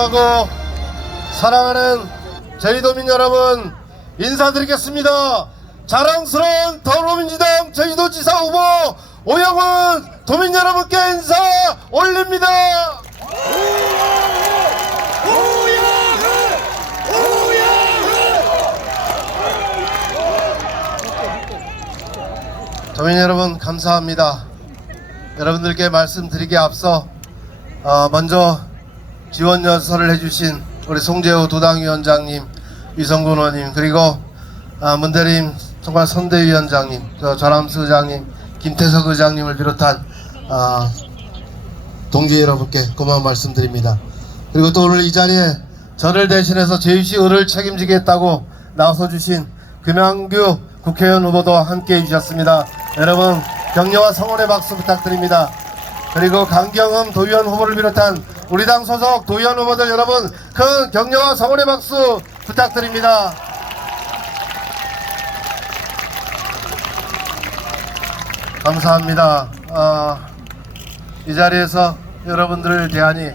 존경하고 사랑하는 제주도민 여러분, 인사드리겠습니다. 자랑스러운 더불어민주당 제주도지사 후보 오영훈 도민 여러분께 인사 올립니다. 도민 여러분 감사합니다. 여러분들께 말씀드리기에 앞서 먼저 지원 연설을 해주신 우리 송재호 도당위원장님, 이성근 의원님, 그리고 문대림 총괄 선대위원장님, 전함수 의장님, 김태석 의장님을 비롯한 동지 여러분께 고마운 말씀드립니다. 그리고 또 오늘 이 자리에 저를 대신해서 제주시 의를 책임지겠다고 나서주신 금양규 국회의원 후보도 함께 해주셨습니다. 여러분 격려와 성원의 박수 부탁드립니다. 그리고 강경흠 도의원 후보를 비롯한 우리 당 소속 도의원 후보들 여러분 큰 격려와 성원의 박수 부탁드립니다. 감사합니다. 이 자리에서 여러분들을 대하니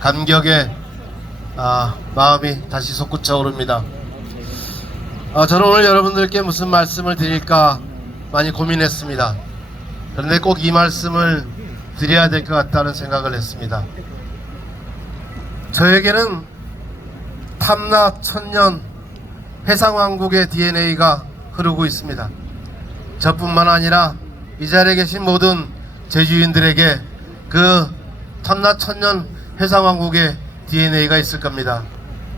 감격의 마음이 다시 솟구쳐 오릅니다. 저는 오늘 여러분들께 무슨 말씀을 드릴까 많이 고민했습니다. 그런데 꼭 이 말씀을 드려야 될 것 같다는 생각을 했습니다. 저에게는 탐나 천년 해상왕국의 DNA가 흐르고 있습니다. 저뿐만 아니라 이 자리에 계신 모든 제주인들에게 그 탐나 천년 해상왕국의 DNA가 있을 겁니다.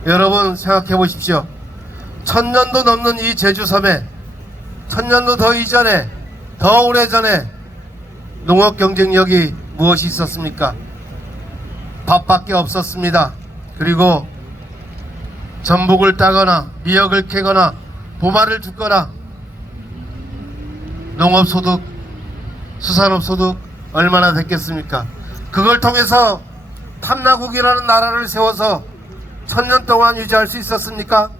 여러분 생각해 보십시오. 1000년도 넘는 이 제주섬에 1000년도 더 이전에, 더 오래전에 농업 경쟁력이 무엇이 있었습니까? 밥밖에 없었습니다. 그리고 전복을 따거나 미역을 캐거나 보마를 줍거나 농업소득, 수산업소득 얼마나 됐겠습니까? 그걸 통해서 탐나국이라는 나라를 세워서 1000년 동안 유지할 수 있었습니까?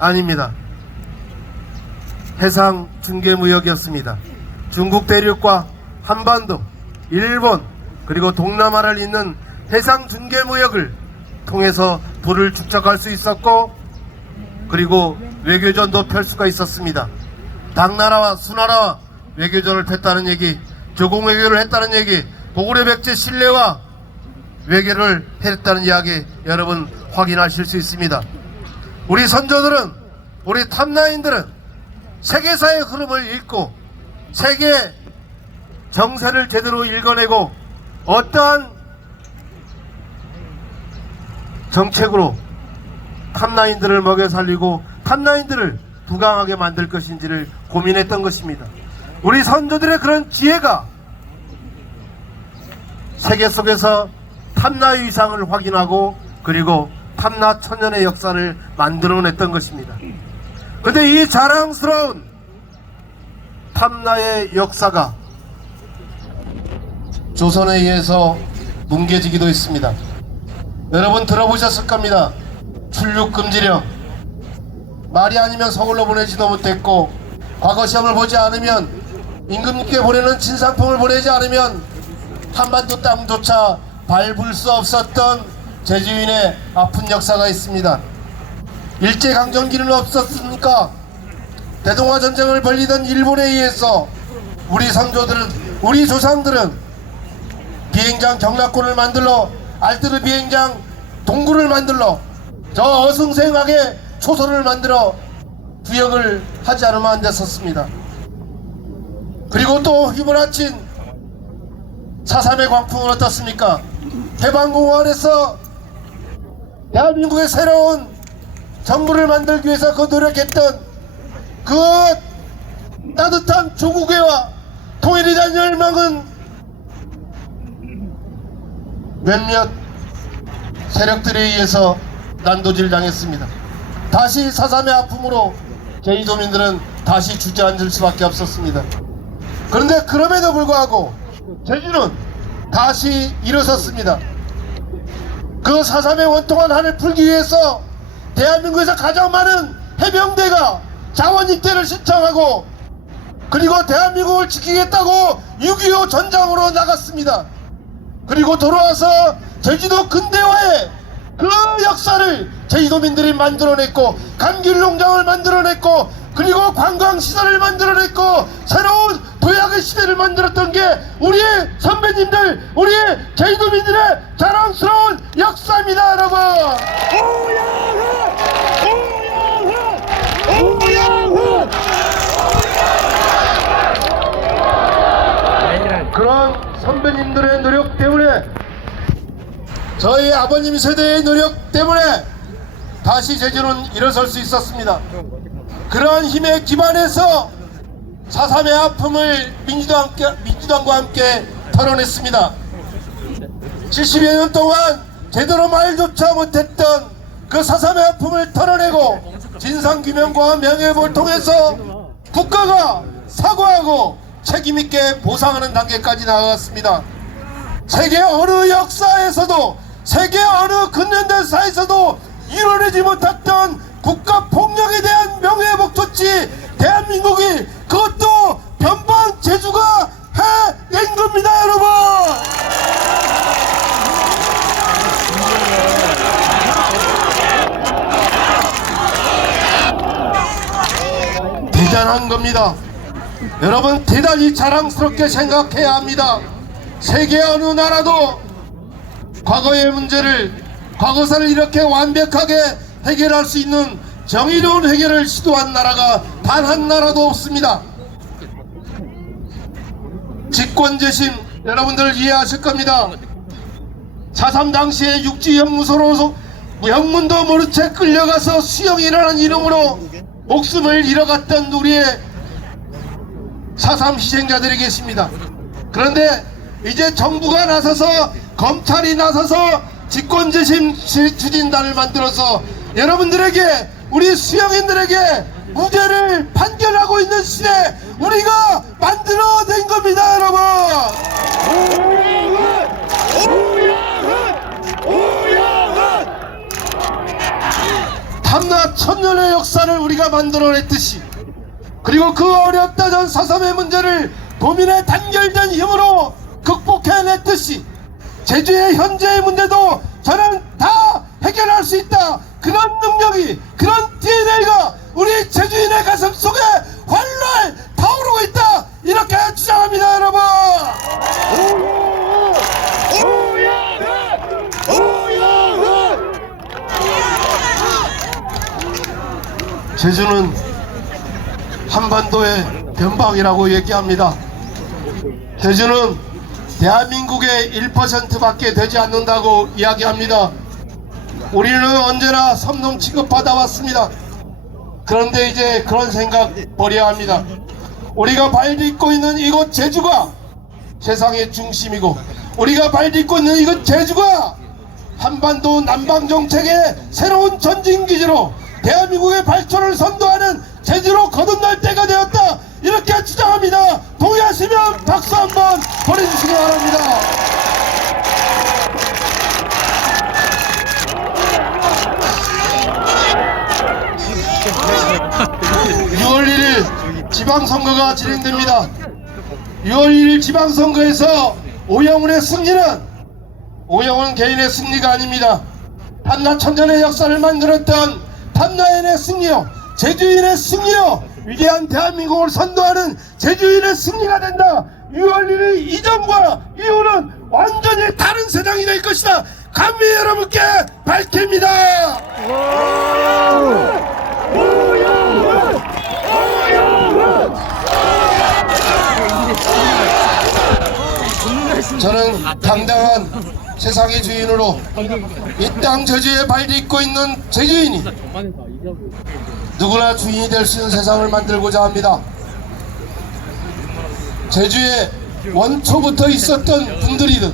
아닙니다. 해상 중개무역이었습니다. 중국 대륙과 한반도, 일본, 그리고 동남아를 잇는 해상 중개무역을 통해서 부를 축적할 수 있었고, 그리고 외교전도 펼 수가 있었습니다. 당나라와 수나라와 외교전을 폈다는 얘기, 조공외교를 했다는 얘기, 고구려 백제 신뢰와 외교를 했다는 이야기 여러분 확인하실 수 있습니다. 우리 선조들은, 우리 탐나인들은 세계사의 흐름을 읽고 세계 정세를 제대로 읽어내고 어떠한 정책으로 탐나인들을 먹여 살리고 탐나인들을 부강하게 만들 것인지를 고민했던 것입니다. 우리 선조들의 그런 지혜가 세계 속에서 탐나의 위상을 확인하고 그리고 탐나 천년의 역사를 만들어냈던 것입니다. 그런데 이 자랑스러운 탐나의 역사가 조선에 의해서 뭉개지기도 했습니다. 여러분 들어보셨을 겁니다. 출육금지령, 말이 아니면 서울로 보내지도 못했고, 과거 시험을 보지 않으면, 임금님께 보내는 진상품을 보내지 않으면 한반도 땅조차 밟을 수 없었던 제주인의 아픈 역사가 있습니다. 일제강점기는 없었습니까? 대동아전쟁을 벌이던 일본에 의해서 우리 선조들은, 우리 조상들은 비행장 경락고를 만들러, 알뜨르 비행장 동굴을 만들러, 저 어승생하게 초소를 만들어 구역을 하지 않으면 안 됐었습니다. 그리고 또 휘몰아친 4.3의 광풍은 어떻습니까? 해방공원에서 대한민국의 새로운 정부를 만들기 위해서 그 노력했던 그 따뜻한 조국애와 통일에 대한 열망은 몇몇 세력들에 의해서 난도질 당했습니다. 다시 4.3의 아픔으로 제주도민들은 다시 주저앉을 수밖에 없었습니다. 그런데 그럼에도 불구하고 제주는 다시 일어섰습니다. 그 4.3의 원통한 한을 풀기 위해서 대한민국에서 가장 많은 해병대가 자원입대를 신청하고, 그리고 대한민국을 지키겠다고 6.25 전장으로 나갔습니다. 그리고 돌아와서 제주도 근대화의 그 역사를 제주도민들이 만들어냈고, 감귤농장을 만들어냈고, 그리고 관광시설을 만들어냈고, 새로운 도약의 시대를 만들었던 게 우리의 선배님들, 우리의 제주도민들의 자랑스러운 역사입니다, 여러분. 그런 선배님들의 노력 때문에, 저희 아버님 세대의 노력 때문에 다시 제주는 일어설 수 있었습니다. 그러한 힘에 기반해서 4.3의 아픔을 민주당과 함께 털어냈습니다. 70여 년 동안 제대로 말조차 못했던 그 4.3의 아픔을 털어내고 진상규명과 명예회복을 통해서 국가가 사과하고 책임있게 보상하는 단계까지 나아갔습니다. 세계 어느 역사에서도, 세계 어느 근현대사에서도 이뤄내지 못했던 국가폭력에 대한 명예회복 조치, 대한민국이 그것도 변방 제주가 해낸 겁니다, 여러분. 대단한 겁니다. 여러분, 대단히 자랑스럽게 생각해야 합니다. 세계 어느 나라도 과거의 문제를, 과거사를 이렇게 완벽하게 해결할 수 있는 정의로운 해결을 시도한 나라가 단 한 나라도 없습니다. 직권재심, 여러분들 이해하실 겁니다. 4.3 당시에 육지연무소로 영문도 모른 채 끌려가서 수영이라는 이름으로 목숨을 잃어갔던 우리의 4.3 희생자들이 계십니다. 그런데 이제 정부가 나서서, 검찰이 나서서 직권재심 추진단을 만들어서 여러분들에게, 우리 수영인들에게 무죄를 판결하고 있는 시대, 우리가 만들어낸 겁니다, 여러분. 탐나 천년의 역사를 우리가 만들어냈듯이, 그리고 그 어렵다던 4.3의 문제를 도민의 단결된 힘으로 극복해냈듯이, 제주의 현재의 문제도 저는 다 해결할 수 있다. 그런 능력이, 그런 DNA가 우리 제주인의 가슴 속에 활활 타오르고 있다. 이렇게 주장합니다, 여러분. 제주는 한반도의 변방이라고 얘기합니다. 제주는 대한민국의 1%밖에 되지 않는다고 이야기합니다. 우리는 언제나 섬놈 취급받아 왔습니다. 그런데 이제 그런 생각 버려야 합니다. 우리가 발 딛고 있는 이곳 제주가 세상의 중심이고, 우리가 발 딛고 있는 이곳 제주가 한반도 남방정책의 새로운 전진기지로 대한민국의 발전을 선도하는 제주로 거듭날 때가 되었다. 이렇게 주장합니다. 동의하시면 박수 한번 보내주시기 바랍니다. 6월 1일 지방선거가 진행됩니다. 6월 1일 지방선거에서 오영훈의 승리는 오영훈 개인의 승리가 아닙니다. 탐나천년의 역사를 만들었던 탐나인의 승리요, 제주인의 승리요, 위대한 대한민국을 선도하는 제주인의 승리가 된다. 6월 1일 이전과 이후는 완전히 다른 세상이 될 것이다. 감히 여러분께 밝힙니다. 저는 당당한 세상의 주인으로 이 땅 제주에 발 딛고 있는 제주인이 누구나 주인이 될 수 있는 세상을 만들고자 합니다. 제주에 원초부터 있었던 분들이든,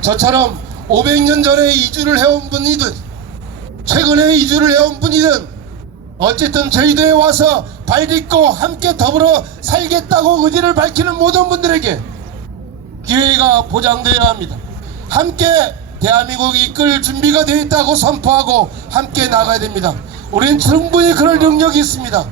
저처럼 500년 전에 이주를 해온 분이든, 최근에 이주를 해온 분이든, 어쨌든 제주도에 와서 발 딛고 함께 더불어 살겠다고 의지를 밝히는 모든 분들에게 기회가 보장되어야 합니다. 함께 대한민국이 이끌 준비가 되어 있다고 선포하고 함께 나가야 됩니다. 우리는 충분히 그럴 능력이 있습니다.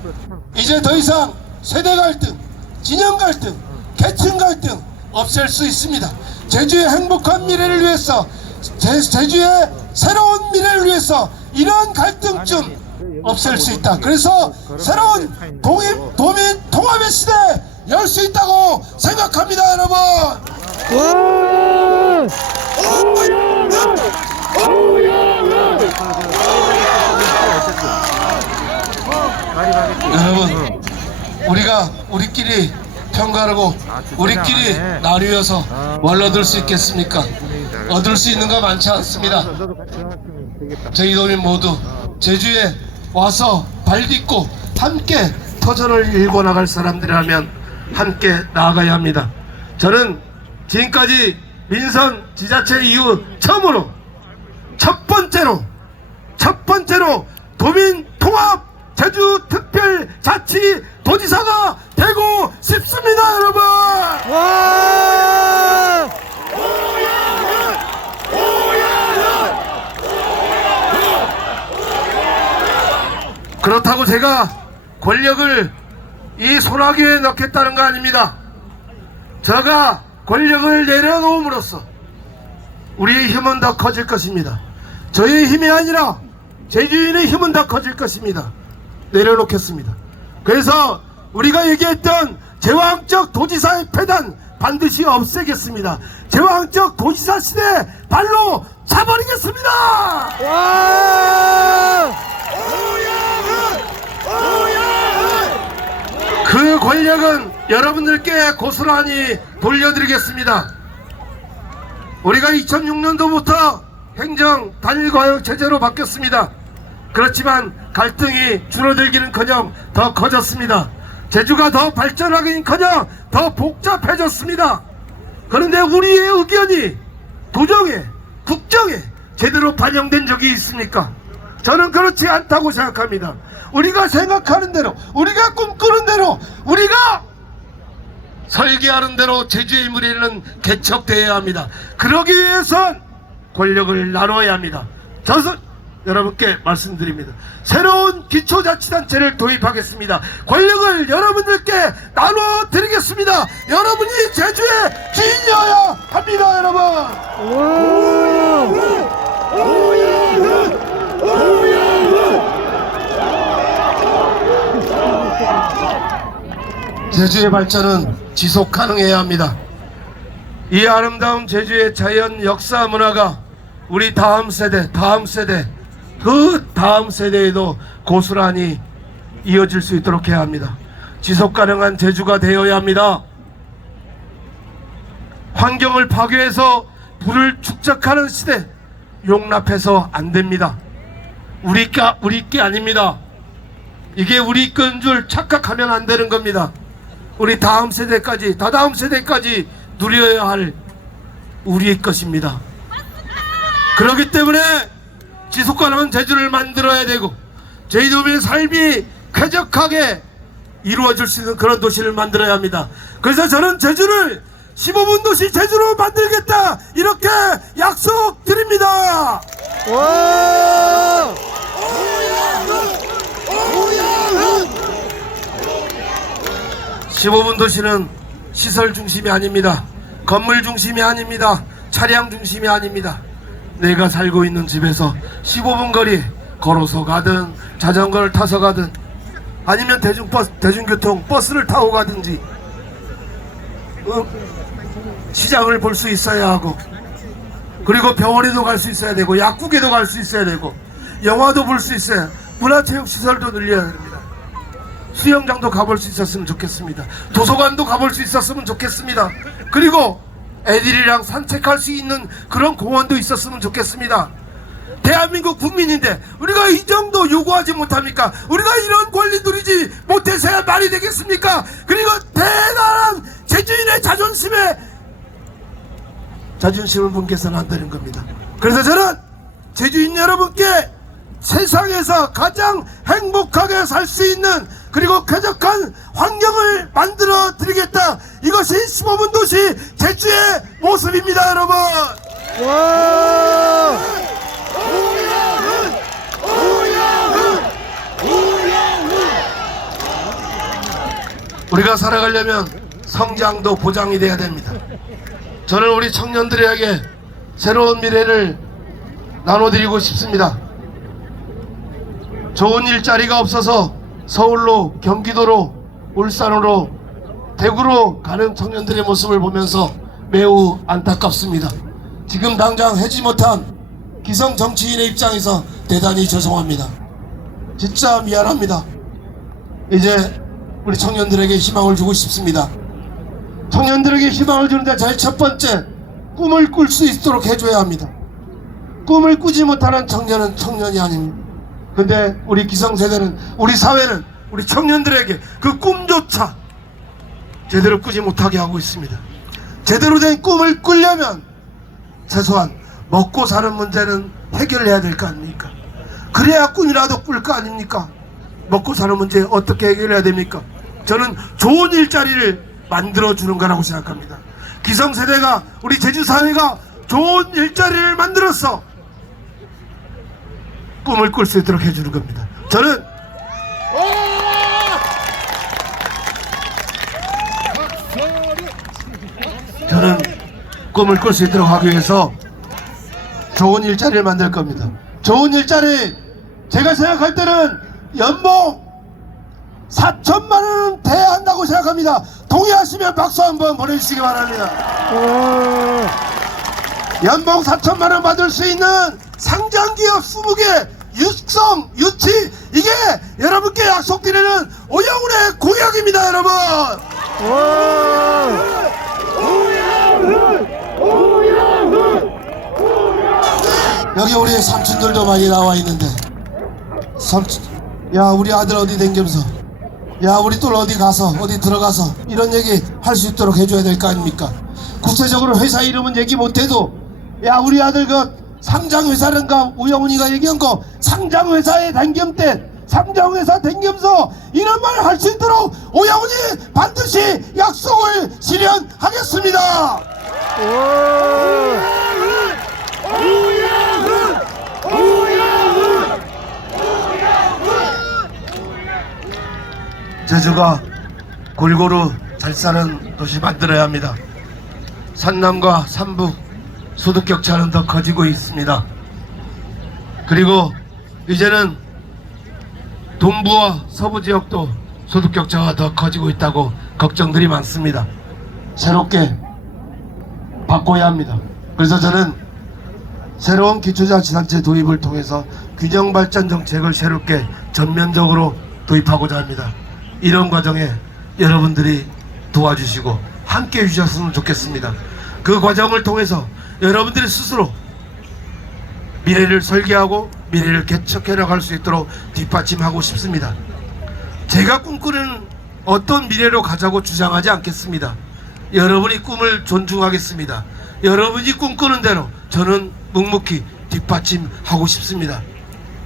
이제 더 이상 세대 갈등, 진영 갈등, 계층 갈등 없앨 수 있습니다. 제주의 행복한 미래를 위해서, 제주의 새로운 미래를 위해서 이런 갈등쯤 없앨 수 있다. 그래서 새로운 도민 통합의 시대 열 수 있다고 생각합니다, 여러분. 여러분, 우리가 우리끼리 평가하고 우리끼리 나뉘어서 뭘 얻을 수 있겠습니까? 얻을 수 있는 거 많지 않습니다. 저희 도민 모두 제주에 와서 발 딛고 함께 터전을 일궈 나갈 사람들이라면 함께 나아가야 합니다. 저는 지금까지 민선 지자체 이후 처음으로 첫 번째로 도민 통합 제주 특별자치 도지사가 되고 싶습니다, 여러분. 그렇다고 제가 권력을 이 소나기에 넣겠다는 거 아닙니다. 제가 권력을 내려놓음으로써 우리의 힘은 더 커질 것입니다. 저희의 힘이 아니라 제주인의 힘은 더 커질 것입니다. 내려놓겠습니다. 그래서 우리가 얘기했던 제왕적 도지사의 패단 반드시 없애겠습니다. 제왕적 도지사 시대 발로 차버리겠습니다. 그 권력은 여러분들께 고스란히 돌려드리겠습니다. 우리가 2006년도부터 행정 단일과역 체제로 바뀌었습니다. 그렇지만 갈등이 줄어들기는커녕 더 커졌습니다. 제주가 더 발전하기는커녕 더 복잡해졌습니다. 그런데 우리의 의견이 도정에, 국정에 제대로 반영된 적이 있습니까? 저는 그렇지 않다고 생각합니다. 우리가 생각하는 대로, 우리가 꿈꾸는 대로, 우리가 설계하는 대로 제주의 미래는 개척되어야 합니다. 그러기 위해선 권력을 나눠야 합니다. 저는 여러분께 말씀드립니다. 새로운 기초자치단체를 도입하겠습니다. 권력을 여러분들께 나눠드리겠습니다. 여러분이 제주의 주인이어야 합니다, 여러분. 제주의 발전은 지속 가능해야 합니다. 이 아름다운 제주의 자연, 역사, 문화가 우리 다음 세대, 그 다음 세대에도 고스란히 이어질 수 있도록 해야 합니다. 지속 가능한 제주가 되어야 합니다. 환경을 파괴해서 불을 축적하는 시대 용납해서 안 됩니다. 우리 게 아닙니다. 이게 우리 건 줄 착각하면 안 되는 겁니다. 우리 다음 세대까지, 다다음 세대까지 누려야 할 우리의 것입니다. 그렇기 때문에 지속가능한 제주를 만들어야 되고 제주도민의 삶이 쾌적하게 이루어질 수 있는 그런 도시를 만들어야 합니다. 그래서 저는 제주를 15분 도시 제주로 만들겠다, 이렇게 약속드립니다. 15분 도시는 시설 중심이 아닙니다. 건물 중심이 아닙니다. 차량 중심이 아닙니다. 내가 살고 있는 집에서 15분 거리 걸어서 가든 자전거를 타서 가든 아니면 대중교통 버스를 타고 가든지 시장을 볼 수 있어야 하고, 그리고 병원에도 갈 수 있어야 되고, 약국에도 갈 수 있어야 되고, 영화도 볼 수 있어야, 문화체육시설도 늘려야 됩니다. 수영장도 가볼 수 있었으면 좋겠습니다. 도서관도 가볼 수 있었으면 좋겠습니다. 그리고 애들이랑 산책할 수 있는 그런 공원도 있었으면 좋겠습니다. 대한민국 국민인데 우리가 이 정도 요구하지 못합니까? 우리가 이런 권리 누리지 못해서야 말이 되겠습니까? 그리고 대단한 제주인의 자존심을 붕괴해서는 안 되는 겁니다. 그래서 저는 제주인 여러분께 세상에서 가장 행복하게 살 수 있는, 그리고 쾌적한 환경을 만들어 드리겠다. 이것이 15분 도시 제주의 모습입니다, 여러분. 우리가 살아가려면 성장도 보장이 돼야 됩니다. 저는 우리 청년들에게 새로운 미래를 나눠드리고 싶습니다. 좋은 일자리가 없어서 서울로, 경기도로, 울산으로, 대구로 가는 청년들의 모습을 보면서 매우 안타깝습니다. 지금 당장 해지 못한 기성 정치인의 입장에서 대단히 죄송합니다. 진짜 미안합니다. 이제 우리 청년들에게 희망을 주고 싶습니다. 청년들에게 희망을 주는데 제일 첫 번째, 꿈을 꿀 수 있도록 해줘야 합니다. 꿈을 꾸지 못하는 청년은 청년이 아닙니다. 근데 우리 기성세대는, 우리 사회는 우리 청년들에게 그 꿈조차 제대로 꾸지 못하게 하고 있습니다. 제대로 된 꿈을 꾸려면 최소한 먹고 사는 문제는 해결해야 될 거 아닙니까? 그래야 꿈이라도 꿀 거 아닙니까? 먹고 사는 문제 어떻게 해결해야 됩니까? 저는 좋은 일자리를 만들어주는 거라고 생각합니다. 기성세대가, 우리 제주사회가 좋은 일자리를 만들어서 꿈을 꿀 수 있도록 해주는 겁니다. 저는 꿈을 꿀 수 있도록 하기 위해서 좋은 일자리를 만들 겁니다. 좋은 일자리, 제가 생각할 때는 연봉 4천만 원은 돼야 한다고 생각합니다. 동의하시면 박수 한번 보내주시기 바랍니다. 연봉 4천만 원 받을 수 있는 상장기업 20개 육성, 유치, 이게 여러분께 약속드리는 오영훈의 공약입니다, 여러분. 여기 우리 삼촌들도 많이 나와 있는데, 삼촌, 야 우리 아들 어디 댕겨서, 야 우리 또 어디 가서, 어디 들어가서 이런 얘기 할 수 있도록 해줘야 될 거 아닙니까? 구체적으로 회사 이름은 얘기 못해도, 야 우리 아들 그 상장회사는가, 우영훈이가 얘기한 거 상장회사에 댕겸때 상장회사 댕겸서 이런 말 할 수 있도록 오영훈이 반드시 약속을 실현하겠습니다. 제주가 골고루 잘 사는 도시 만들어야 합니다. 산남과 삼북 소득 격차는 더 커지고 있습니다. 그리고 이제는 동부와 서부 지역도 소득 격차가 더 커지고 있다고 걱정들이 많습니다. 새롭게 바꿔야 합니다. 그래서 저는 새로운 기초자치단체 도입을 통해서 균형발전 정책을 새롭게 전면적으로 도입하고자 합니다. 이런 과정에 여러분들이 도와주시고 함께 해주셨으면 좋겠습니다. 그 과정을 통해서 여러분들이 스스로 미래를 설계하고 미래를 개척해 나갈 수 있도록 뒷받침하고 싶습니다. 제가 꿈꾸는 어떤 미래로 가자고 주장하지 않겠습니다. 여러분이 꿈을 존중하겠습니다. 여러분이 꿈꾸는 대로 저는 묵묵히 뒷받침하고 싶습니다.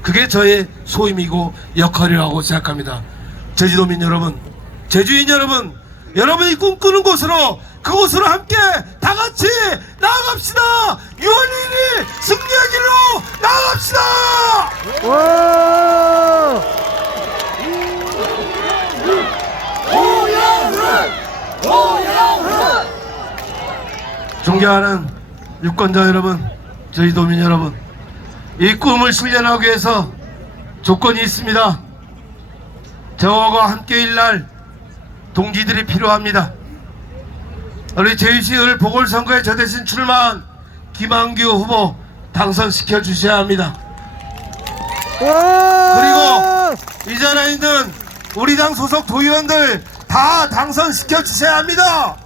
그게 저의 소임이고 역할이라고 생각합니다. 제주도민 여러분, 제주인 여러분, 여러분이 꿈꾸는 곳으로, 그곳으로 함께 다 같이 나아갑시다. 6월 1일 승리의 길로 나아갑시다. 존경하는 유권자 여러분, 제주도민 여러분, 이 꿈을 실현하기 위해서 조건이 있습니다. 저와 함께 일날 동지들이 필요합니다. 우리 제주시을 보궐선거에 저 대신 출마한 김한규 후보 당선시켜 주셔야 합니다. 그리고 이 자리에 있는 우리 당 소속 도의원들 다 당선시켜 주셔야 합니다.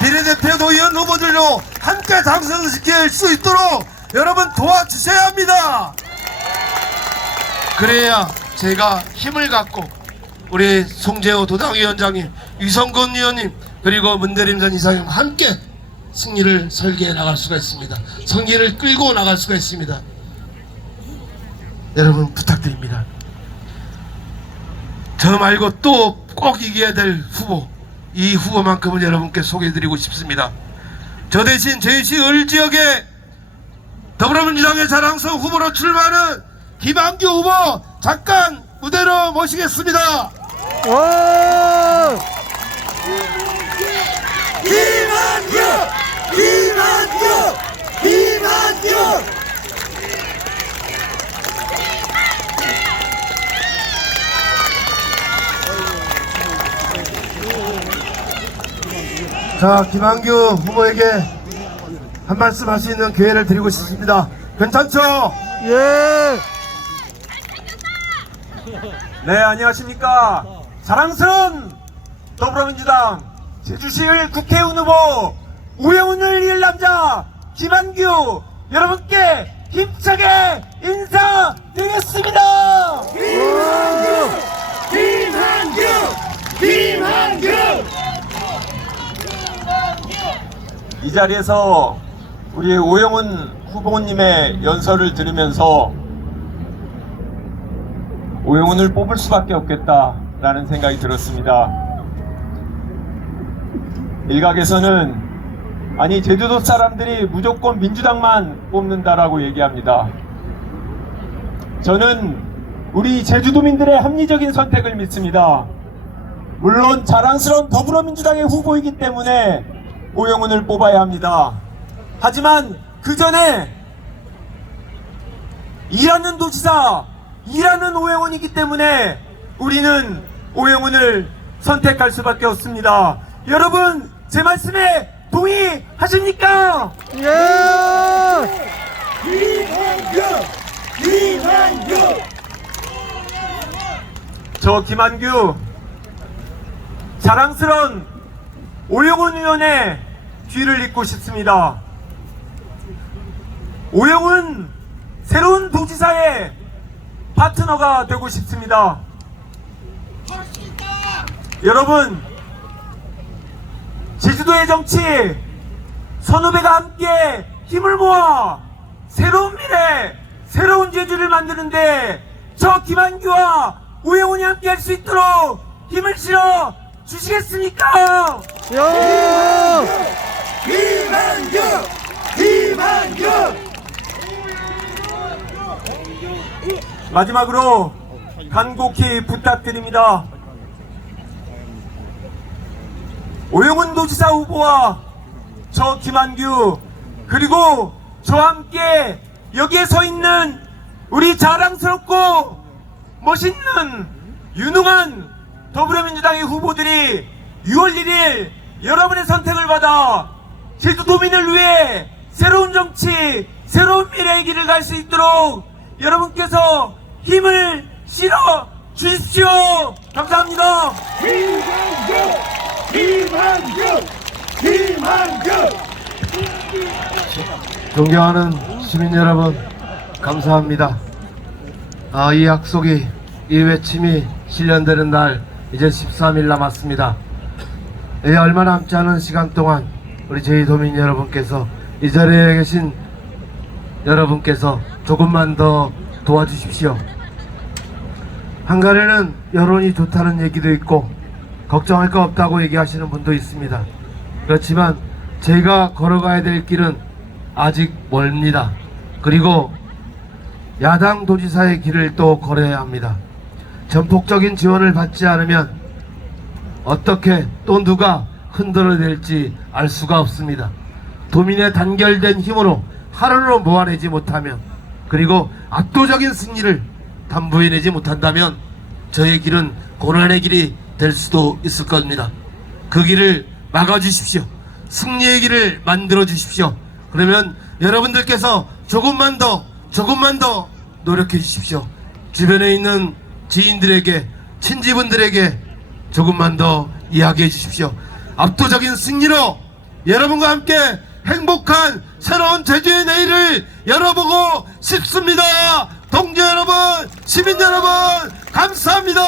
비례대표 도의원 후보들로 함께 당선시킬 수 있도록 여러분 도와주셔야 합니다. 그래야 제가 힘을 갖고 우리 송재호 도당위원장님, 유성근 의원님, 그리고 문대림 전 이사님 함께 승리를 설계해 나갈 수가 있습니다. 승리를 끌고 나갈 수가 있습니다. 여러분 부탁드립니다. 저 말고 또 꼭 이겨야 될 후보, 이 후보만큼은 여러분께 소개해드리고 싶습니다. 저 대신 제주시 을지역에 더불어민주당의 자랑성 후보로 출마하는 김한규 후보 잠깐 무대로 모시겠습니다. 김한규! 김한규! 김한규! 자, 김한규 후보에게 한 말씀 할 수 있는 기회를 드리고 싶습니다. 괜찮죠? 예. 네, 안녕하십니까. 자랑스러운 더불어민주당 제주시 국회의원 후보 우영훈을 이을 남자 김한규 여러분께 힘차게 인사드리겠습니다. 김한규! 김한규! 김한규! 이 자리에서 우리 오영훈 후보님의 연설을 들으면서 오영훈을 뽑을 수밖에 없겠다라는 생각이 들었습니다. 일각에서는 아니 제주도 사람들이 무조건 민주당만 뽑는다라고 얘기합니다. 저는 우리 제주도민들의 합리적인 선택을 믿습니다. 물론 자랑스러운 더불어민주당의 후보이기 때문에 오영훈을 뽑아야 합니다. 하지만 그 전에 일하는 도지사, 일하는 오영훈이기 때문에 우리는 오영훈을 선택할 수밖에 없습니다. 여러분 제 말씀에 동의하십니까? 김한규! 김한규! 저 김한규 자랑스러운 오영훈 의원의 뒤를 잇고 싶습니다. 오영훈 새로운 도지사의 파트너가 되고 싶습니다. 여러분 제주도의 정치 선후배가 함께 힘을 모아 새로운 미래 새로운 제주를 만드는데 저 김한규와 오영훈이 함께 할 수 있도록 힘을 실어 주시겠습니까? 김한규! 김한규! 마지막으로 간곡히 부탁드립니다. 오영훈 도지사 후보와 저 김한규 그리고 저와 함께 여기에 서 있는 우리 자랑스럽고 멋있는 유능한 더불어민주당의 후보들이 6월 1일 여러분의 선택을 받아 제주도민을 위해 새로운 정치, 새로운 미래의 길을 갈 수 있도록 여러분께서 힘을 실어 주십시오. 감사합니다. 김한규! 김한규! 김한규! 존경하는 시민 여러분, 감사합니다. 이 약속이, 이 외침이 실현되는 날 이제 13일 남았습니다. 얼마 남지 않은 시간 동안 우리 제주도민 여러분께서 이 자리에 계신 여러분께서 조금만 더 도와주십시오. 한간에는 여론이 좋다는 얘기도 있고 걱정할 거 없다고 얘기하시는 분도 있습니다. 그렇지만 제가 걸어가야 될 길은 아직 멀습니다. 그리고 야당 도지사의 길을 또 걸어야 합니다. 전폭적인 지원을 받지 않으면 어떻게 또 누가 흔들어낼지 알 수가 없습니다. 도민의 단결된 힘으로 하루로 모아내지 못하면 그리고 압도적인 승리를 담보해내지 못한다면 저의 길은 고난의 길이 될 수도 있을 겁니다. 그 길을 막아주십시오. 승리의 길을 만들어 주십시오. 그러면 여러분들께서 조금만 더 노력해 주십시오. 주변에 있는 지인들에게, 친지분들에게 조금만 더 이야기해 주십시오. 압도적인 승리로 여러분과 함께 행복한 새로운 제주의 내일을 열어보고 싶습니다. 동지 여러분, 시민 여러분, 감사합니다.